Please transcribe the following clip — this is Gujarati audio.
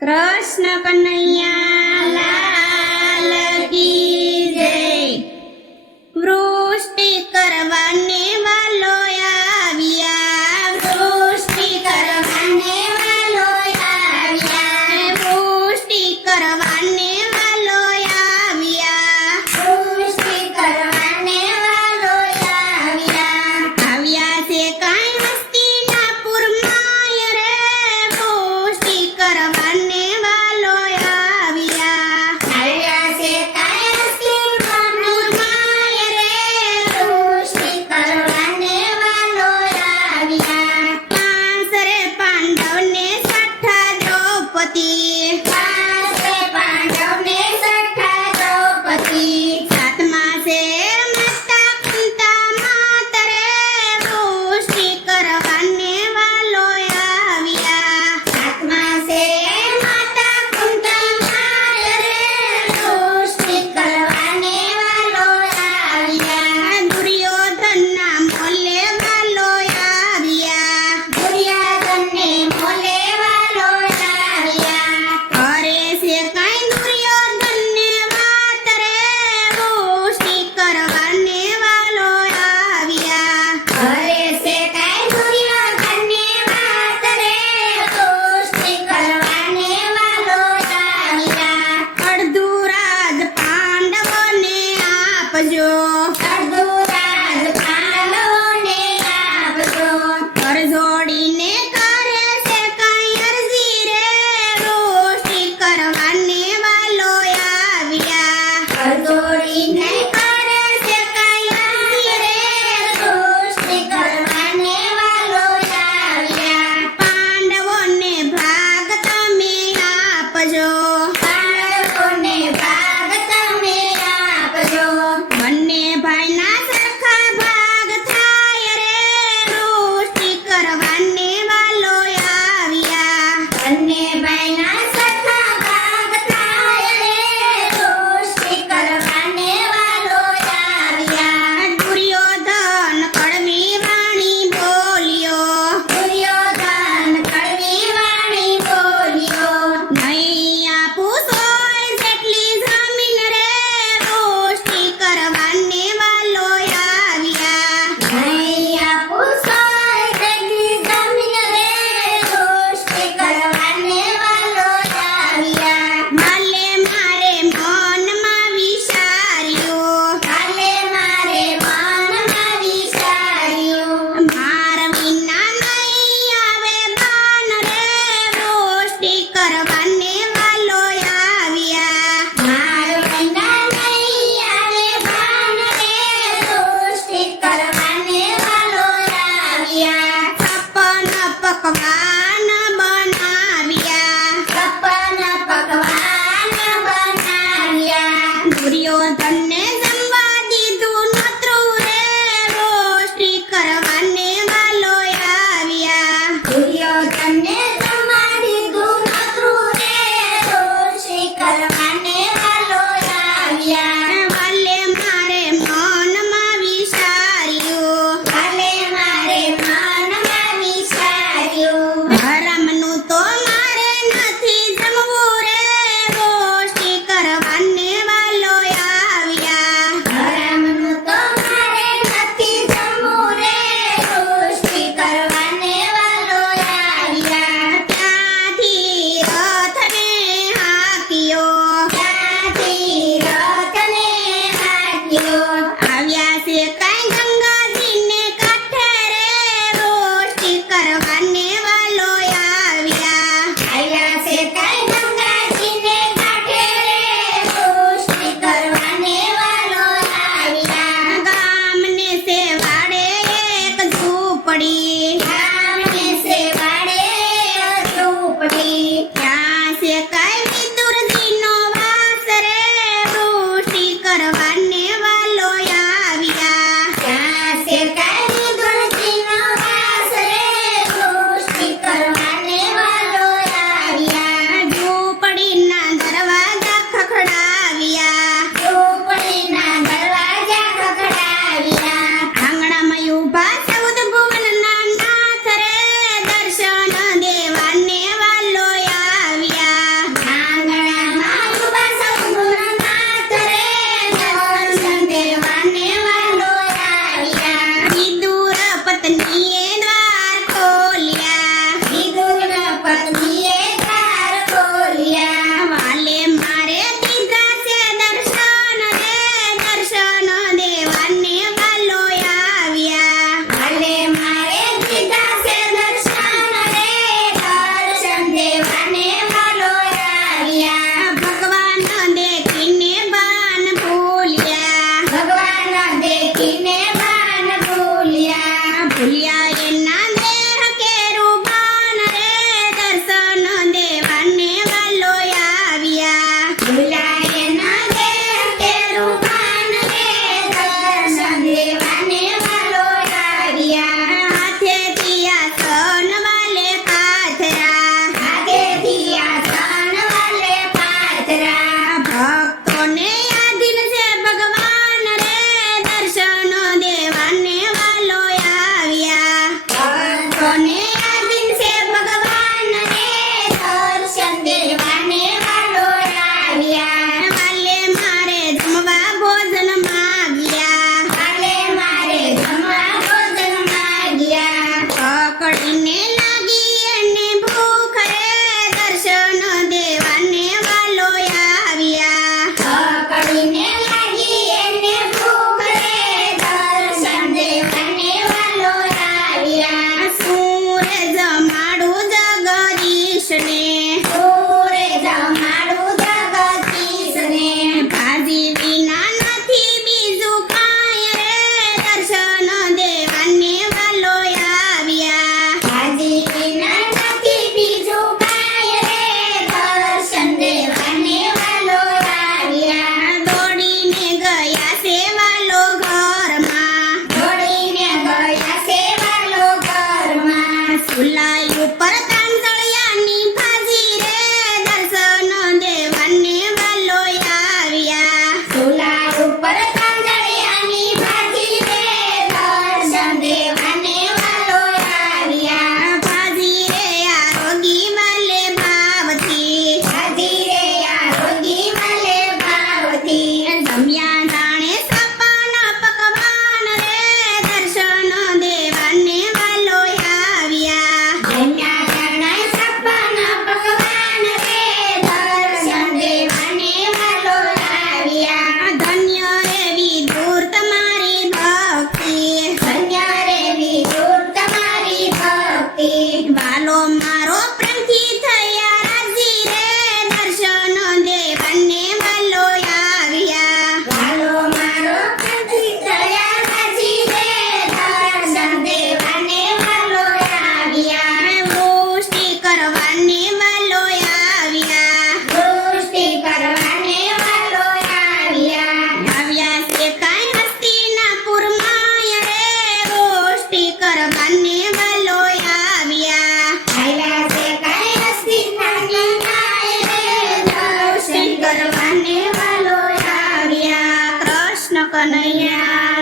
કૃષ્ણ કનૈયા લાલ કી જય। વૃષ્ટિ કરવાને વાલો આવ્યા, વૃષ્ટિ કરવાને વાલો આવ્યા, વૃષ્ટિ કરવાને વાલો આવ્યા, વૃષ્ટિ કરવાને વાલો આવ્યા। આવ્યા છે કાંઈ હસ્તિના પુરમાં રે, વૃષ્ટિ કરવાને વાલો આવ્યા। આવ્યા છે કાંઈ હસ્તિના પુરમાં રે, વૃષ્ટિ કરવાને વાલો આવ્યા। પાંસરે પાંડવને સઠ્ઠા દ્રૌપદી, પાંસરે પાંડવને સઠ્ઠા દ્રૌપદી, સાતમા છે માતા કુંતા માતરે, વૃષ્ટિ કરવાને વાલો આવ્યા। સાતમા છે માતા કુંતા માતરે, વૃષ્ટિ કરવાને વાલો આવ્યા। દુર્યોધનના મોલે વાલો આવ્યા, દુર્યોધનને મોલે વાલો આવ્યા। કરે છે કાંઈ દુર્યોધનને વાત રે, વૃષ્ટિ કરવાને વાલો આવ્યા। કરે છે કાંઈ દુર્યોધનને વાત રે, વૃષ્ટિ કરવાને વાલો આવ્યા। અડધું રાજ પાંડવોને આપજો, અડધું રાજ પાંડવોને આપજો। કર જોડીને કરે છે કાંઈ અરજી રે, વૃષ્ટિ કરવાને વાલો આવ્યા। કર જોડીને કરે છે કાંઈ અરજી રે, વૃષ્ટિ કરવાને વાલો આવ્યા। પાંડવોને ભાગ તમે આપજો, પાંડવોને ભાગ તમે આપજો। બંને ભાઈના સરખા ભાગ થાય રે, વૃષ્ટિ કરવાને વાલો આવ્યા। બંને ભાઈના સરખા ભાગ થાય રે, વૃષ્ટિ કરવાને વાલો આવ્યા। દુર્યોધન કડવી વાણી બોલ્યો, દુર્યોધન કડવી વાણી બોલ્યો, નહીં કરવાને વાલો આવ્યા કૃષ્ણ કનૈયા